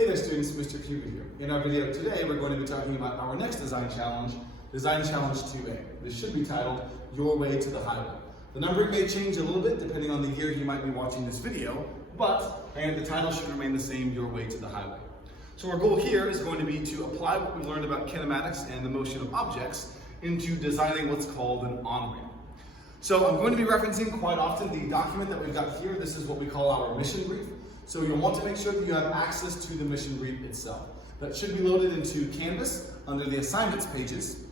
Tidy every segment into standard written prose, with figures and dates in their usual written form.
Hey there students, Mr. Cuban here. In our video today, we're going to be talking about our next design challenge, Design Challenge 2A. This should be titled, Your Way to the Highway. The numbering may change a little bit depending on the year you might be watching this video, but the title should remain the same, Your Way to the Highway. So our goal here is going to be to apply what we learned about kinematics and the motion of objects into designing what's called an on-ramp. So I'm going to be referencing quite often the document that we've got here. This is what we call our mission brief. So you'll want to make sure that you have access to the mission brief itself. That should be loaded into Canvas under the assignments pages.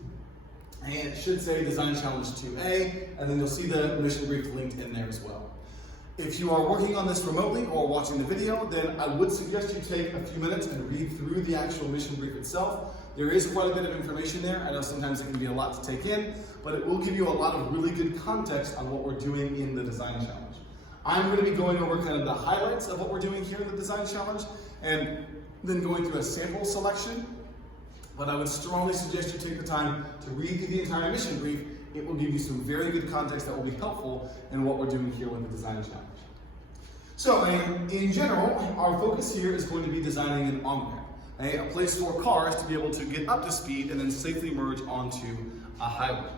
And it should say Design Challenge 2A, and then you'll see the mission brief linked in there as well. If you are working on this remotely or watching the video, then I would suggest you take a few minutes and read through the actual mission brief itself. There is quite a bit of information there. I know sometimes it can be a lot to take in, but it will give you a lot of really good context on what we're doing in the Design Challenge. I'm going to be going over kind of the highlights of what we're doing here in the Design Challenge, and then going through a sample selection. But I would strongly suggest you take the time to read the entire mission brief. It will give you some very good context that will be helpful in what we're doing here with the Design Challenge. So in general, our focus here is going to be designing an on-ramp, a place for cars to be able to get up to speed and then safely merge onto a highway.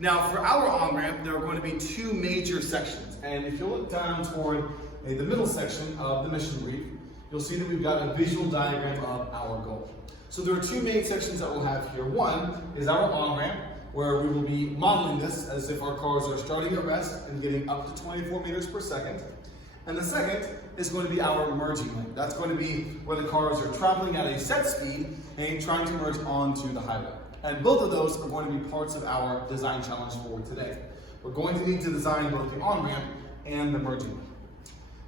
Now for our on-ramp, there are going to be two major sections. And if you look down toward the middle section of the mission brief, you'll see that we've got a visual diagram of our goal. So there are two main sections that we'll have here. One is our on-ramp, where we will be modeling this as if our cars are starting at rest and getting up to 24 meters per second. And the second is going to be our merging lane. That's going to be where the cars are traveling at a set speed and trying to merge onto the highway. And both of those are going to be parts of our design challenge for today. We're going to need to design both the on-ramp and the merging lane.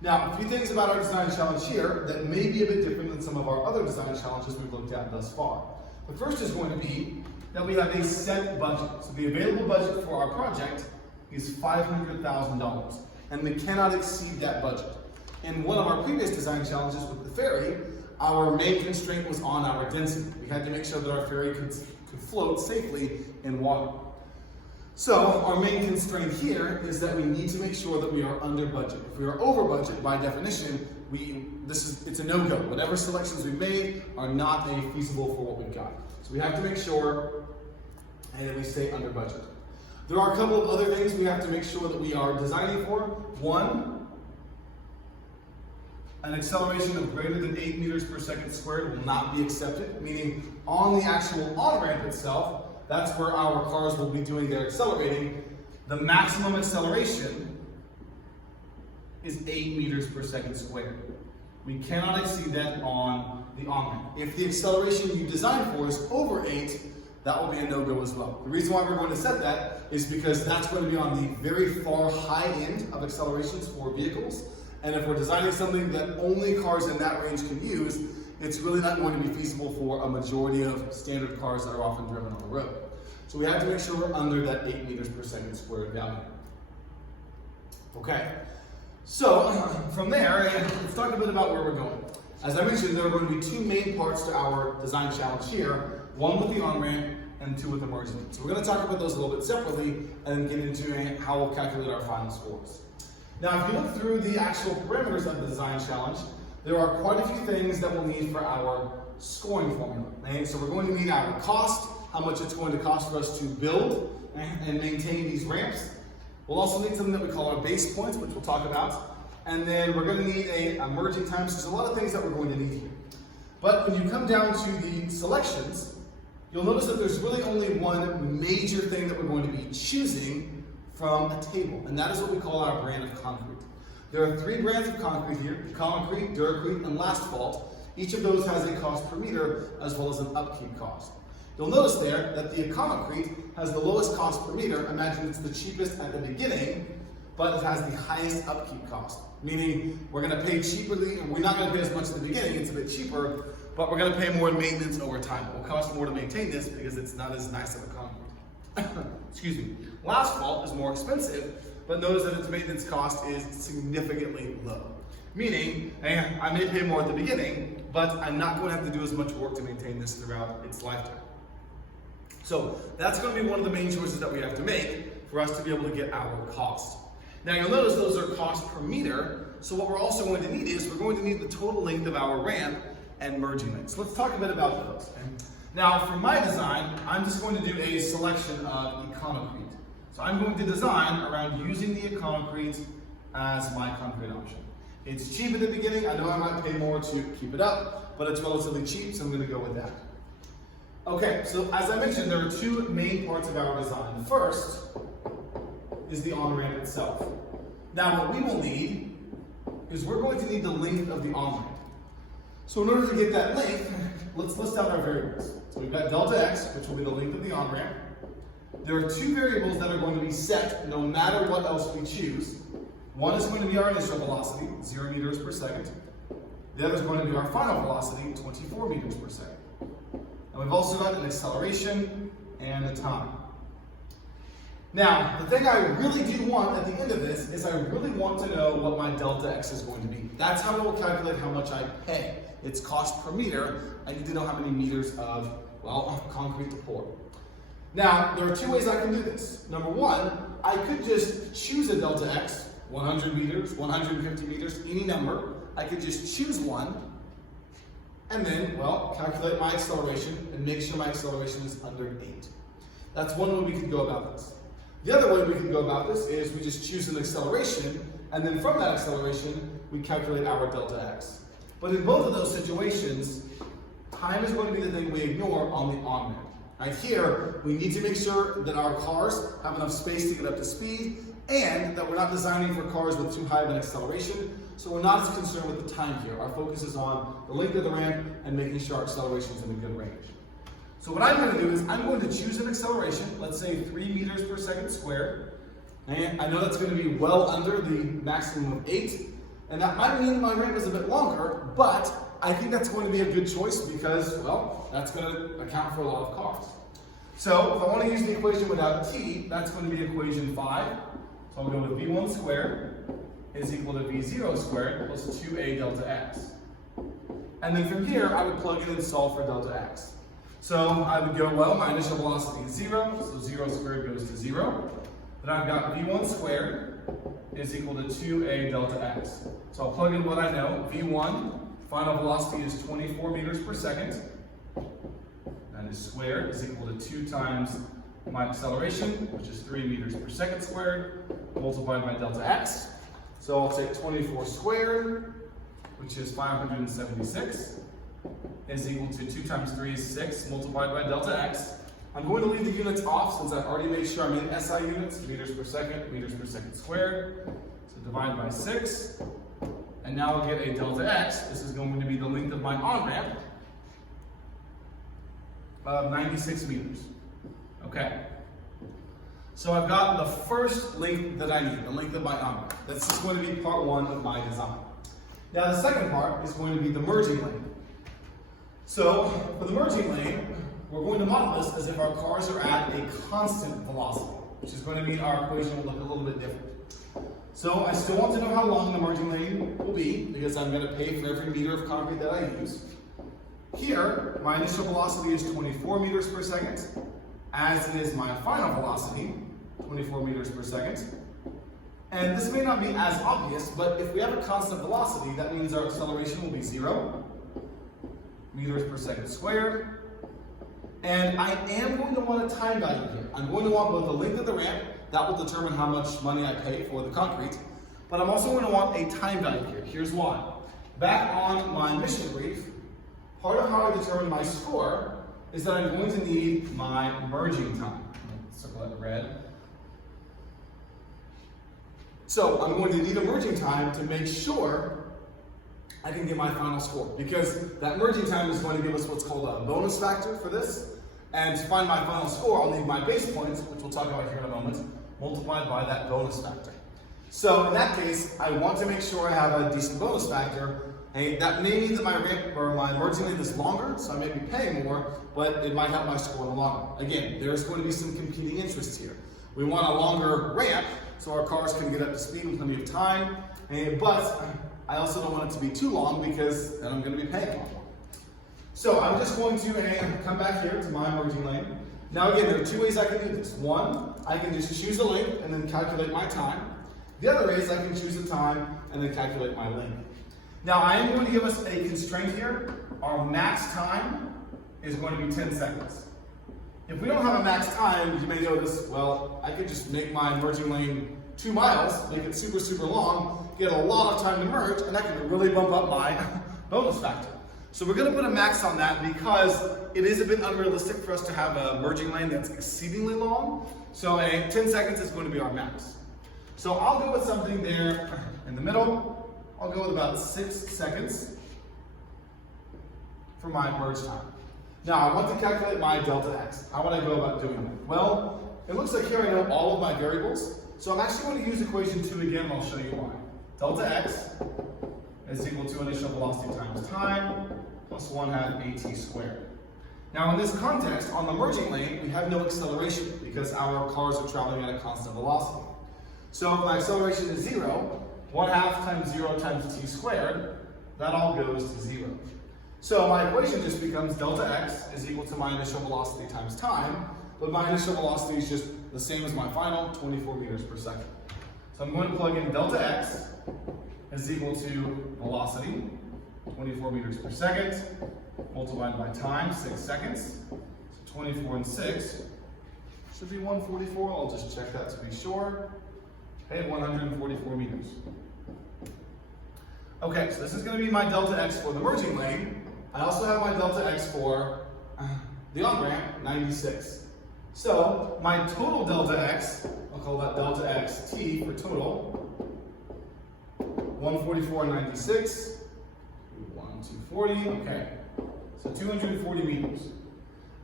Now, a few things about our design challenge here that may be a bit different than some of our other design challenges we've looked at thus far. The first is going to be that we have a set budget. So the available budget for our project is $500,000, and we cannot exceed that budget. In one of our previous design challenges with the ferry, our main constraint was on our density. We had to make sure that our ferry could float safely in water. So our main constraint here is that we need to make sure that we are under budget. If we are over budget, by definition, it's a no-go. Whatever selections we made are not feasible for what we've got. So we have to make sure that we stay under budget. There are a couple of other things we have to make sure that we are designing for. One, an acceleration of greater than 8 meters per second squared will not be accepted, meaning on the actual on-ramp itself, that's where our cars will be doing their accelerating. The maximum acceleration is 8 meters per second squared. We cannot exceed that on the on-ramp. If the acceleration you design for is over 8, that will be a no-go as well. The reason why we're going to set that is because that's going to be on the very far high end of accelerations for vehicles. And if we're designing something that only cars in that range can use, it's really not going to be feasible for a majority of standard cars that are often driven on the road. So we have to make sure we're under that 8 meters per second squared value. Okay, so from there, let's talk a bit about where we're going. As I mentioned, there are going to be two main parts to our design challenge here, one with the on-ramp and two with the merging lane. So we're going to talk about those a little bit separately and then get into how we'll calculate our final scores. Now, if you look through the actual parameters of the design challenge, there are quite a few things that we'll need for our scoring formula. And so we're going to need our cost, how much it's going to cost for us to build and maintain these ramps. We'll also need something that we call our base points, which we'll talk about. And then we're going to need a merging time. So there's a lot of things that we're going to need here. But when you come down to the selections, you'll notice that there's really only one major thing that we're going to be choosing from a table, and that is what we call our brand of concrete. There are three brands of concrete here: Concrete, Duracrete, and Lastfalt. Each of those has a cost per meter as well as an upkeep cost. You'll notice there that the Concrete has the lowest cost per meter. Imagine it's the cheapest at the beginning, but it has the highest upkeep cost. Meaning we're going to pay cheaply, and we're not going to pay as much at the beginning, it's a bit cheaper, but we're going to pay more in maintenance over time. It will cost more to maintain this because it's not as nice of a concrete. Excuse me. Lastfalt is more expensive, but notice that its maintenance cost is significantly low. Meaning, I may pay more at the beginning, but I'm not going to have to do as much work to maintain this throughout its lifetime. So that's going to be one of the main choices that we have to make for us to be able to get our cost. Now you'll notice those are cost per meter, so what we're also going to need is we're going to need the total length of our ramp and merging lanes. So let's talk a bit about those. Okay? Now, for my design, I'm just going to do a selection of Econocrete. So I'm going to design around using the Econocrete as my concrete option. It's cheap at the beginning. I know I might pay more to keep it up, but it's relatively cheap, so I'm going to go with that. Okay, so as I mentioned, there are two main parts of our design. The first is the on-ramp itself. Now, what we will need is we're going to need the length of the on-ramp. So in order to get that length, let's list out our variables. So we've got delta x, which will be the length of the on-ramp. There are two variables that are going to be set no matter what else we choose. One is going to be our initial velocity, 0 meters per second. The other is going to be our final velocity, 24 meters per second. And we've also got an acceleration and a time. Now, the thing I really do want at the end of this is I really want to know what my delta x is going to be. That's how I will calculate how much I pay. It's cost per meter. I need to know how many meters of, well, concrete to pour. Now, there are two ways I can do this. Number one, I could just choose a delta x, 100 meters, 150 meters, any number. I could just choose one, and then, well, calculate my acceleration and make sure my acceleration is under 8. That's one way we could go about this. The other way we could go about this is we just choose an acceleration, and then from that acceleration, we calculate our delta x. But in both of those situations, time is going to be the thing we ignore on the on-ramp. Right here, we need to make sure that our cars have enough space to get up to speed, and that we're not designing for cars with too high of an acceleration, so we're not as concerned with the time here. Our focus is on the length of the ramp and making sure our acceleration is in a good range. So what I'm going to do is I'm going to choose an acceleration, let's say 3 meters per second squared. And I know that's going to be well under the maximum of 8. And that might mean my ramp is a bit longer, but I think that's going to be a good choice because, well, that's going to account for a lot of cost. So if I want to use the equation without t, that's going to be equation 5. So I'll go with v1 squared is equal to v0 squared plus 2a delta x. And then from here, I would plug in and solve for delta x. So I would go, well, my initial velocity is 0, so 0 squared goes to 0. Then I've got v1 squared is equal to 2a delta x. So I'll plug in what I know. v1, final velocity is 24 meters per second. That is squared is equal to 2 times my acceleration, which is 3 meters per second squared, multiplied by delta x. So I'll take 24 squared, which is 576. Is equal to 2 times 3 is 6, multiplied by delta x. I'm going to leave the units off since I've already made sure I'm in SI units, meters per second squared. So divide by 6. And now I'll get a delta x. This is going to be the length of my on-ramp of 96 meters. Okay. So I've got the first length that I need, the length of my on-ramp. That's just going to be part 1 of my design. Now the second part is going to be the merging lane. So, for the merging lane, we're going to model this as if our cars are at a constant velocity, which is going to mean our equation will look a little bit different. So, I still want to know how long the merging lane will be, because I'm going to pay for every meter of concrete that I use. Here, my initial velocity is 24 meters per second, as it is my final velocity, 24 meters per second. And this may not be as obvious, but if we have a constant velocity, that means our acceleration will be 0. Meters per second squared. And I am going to want a time value here. I'm going to want both the length of the ramp, that will determine how much money I pay for the concrete, but I'm also going to want a time value here. Here's why. Back on my mission brief, part of how I determine my score is that I'm going to need my merging time. Circle that in red. So I'm going to need a merging time to make sure I can get my final score, because that merging time is going to give us what's called a bonus factor for this. And to find my final score, I'll need my base points, which we'll talk about here in a moment, multiplied by that bonus factor. So in that case, I want to make sure I have a decent bonus factor. And that may mean that my ramp or my merging lane is longer, so I may be paying more, but it might help my score in the long run. Again, there's going to be some competing interests here. We want a longer ramp, so our cars can get up to speed in plenty of time, but I also don't want it to be too long because then I'm going to be paying a lot more. So I'm just going to come back here to my merging lane. Now again, there are two ways I can do this. One, I can just choose a length and then calculate my time. The other is I can choose a time and then calculate my length. Now I am going to give us a constraint here. Our max time is going to be 10 seconds. If we don't have a max time, you may notice, well, I could just make my merging lane 2 miles, make it super, super long, get a lot of time to merge, and that can really bump up my bonus factor. So we're going to put a max on that because it is a bit unrealistic for us to have a merging lane that's exceedingly long. So 10 seconds is going to be our max. So I'll go with something there in the middle. I'll go with about 6 seconds for my merge time. Now I want to calculate my delta x. How would I go about doing that? Well, it looks like here I know all of my variables. So I'm actually going to use equation 2 again, and I'll show you why. Delta x is equal to initial velocity times time plus 1/2 at squared. Now in this context, on the merging lane, we have no acceleration because our cars are traveling at a constant velocity. So if my acceleration is 0, 1/2 times 0 times t squared, that all goes to 0. So my equation just becomes delta x is equal to my initial velocity times time, but my initial velocity is just the same as my final, 24 meters per second. So I'm going to plug in delta x is equal to velocity, 24 meters per second, multiplied by time, 6 seconds. So 24 and 6 should be 144. I'll just check that to be sure. Okay, 144 meters. Okay, so this is going to be my delta x for the merging lane. I also have my delta x for the on-ramp, 96. So my total delta x, I'll call that delta x t for total, 144 and 96, 240, okay. So 240 meters.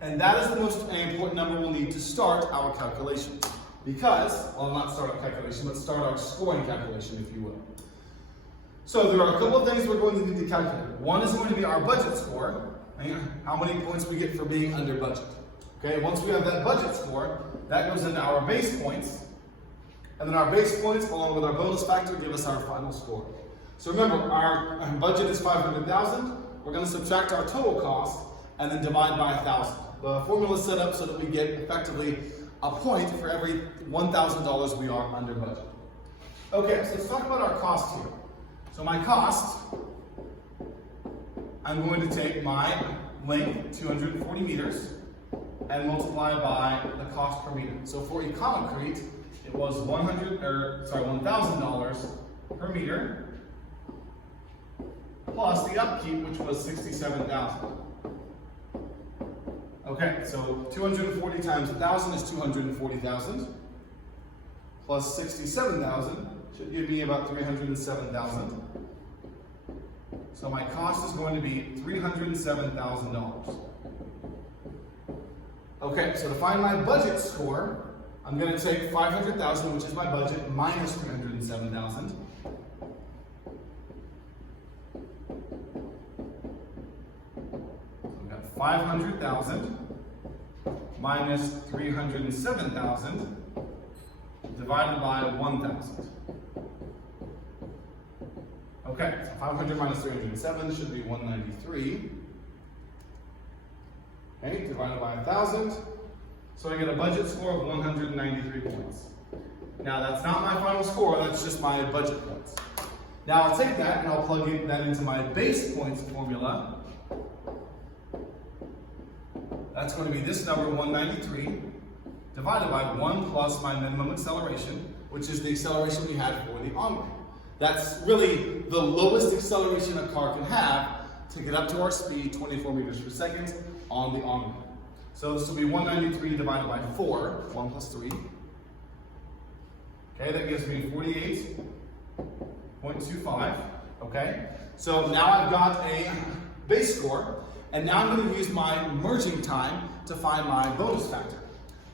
And that is the most important number we'll need to start our calculation. Because, well, not start our calculation, but start our scoring calculation, if you will. So there are a couple of things we're going to need to calculate. One is going to be our budget score, how many points we get for being under budget. Okay, once we have that budget score, that goes into our base points, and then our base points, along with our bonus factor, give us our final score. So remember, our budget is 500,000. We're going to subtract our total cost, and then divide by 1,000. The formula is set up so that we get effectively a point for every $1,000 we are under budget. Okay, so let's talk about our cost here. So my cost, I'm going to take my length, 240 meters, and multiply by the cost per meter. So for Econocrete, it was $1,000 per meter, plus the upkeep, which was 67,000. Okay, so 240 times 1,000 is 240,000, plus 67,000 should give me about 307,000. So my cost is going to be $307,000. Okay, so to find my budget score, I'm going to take 500,000, which is my budget, minus 307,000. So we've got 500,000 minus 307,000 divided by 1,000. Okay, so 500 minus 307 should be 193. Okay, divided by 1,000. So I get a budget score of 193 points. Now that's not my final score, that's just my budget points. Now I'll take that and I'll plug that into my base points formula. That's going to be this number, 193, divided by 1 plus my minimum acceleration, which is the acceleration we had for the on-ramp. That's really the lowest acceleration a car can have to get up to our speed, 24 meters per second, on the on-ramp. So this will be 193 divided by 4, 1 plus 3. Okay, that gives me 48.25. Okay, so now I've got a base score, and now I'm going to use my merging time to find my bonus factor.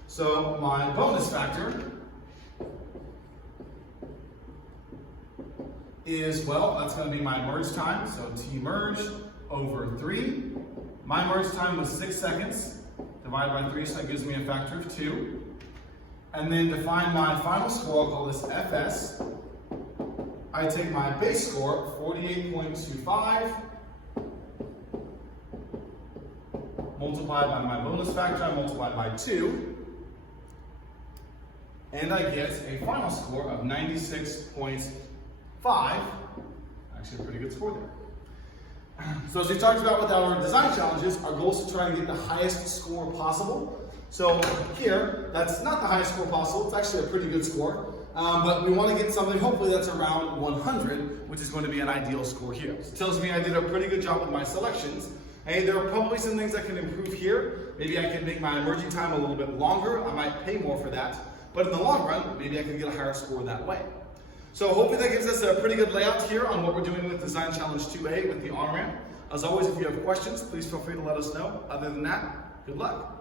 So my bonus factor is, well, that's going to be my merge time, so T merge over 3. My merge time was 6 seconds, divided by 3, so that gives me a factor of 2. And then to find my final score, I'll call this FS. I take my base score, 48.25, multiplied by my bonus factor, I multiply by 2. And I get a final score of 96.5. Actually a pretty good score there. So as we talked about with our design challenges, our goal is to try and get the highest score possible. So here, that's not the highest score possible, it's actually a pretty good score. But we want to get something hopefully that's around 100, which is going to be an ideal score here. So it tells me I did a pretty good job with my selections. Hey, there are probably some things I can improve here. Maybe I can make my emerging time a little bit longer. I might pay more for that. But in the long run, maybe I can get a higher score that way. So hopefully that gives us a pretty good layout here on what we're doing with Design Challenge 2A with the on-ramp. As always, if you have questions, please feel free to let us know. Other than that, good luck.